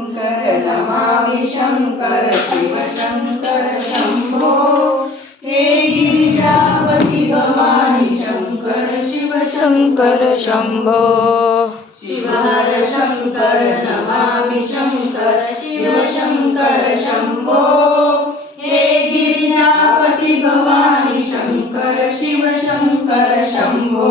Shankar Namami Shankar Shiv Shankar Shambho हे Girijapati Bhavani Shankar Shiv Shankar Shambho Sheohar Shankar Namami Shankar Shiv Shankar Shambho हे Girijapati Bhavani Shankar Shiv Shankar Shambho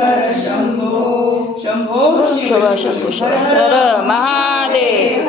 Shambho Shambho Shiv Shankar Mahadev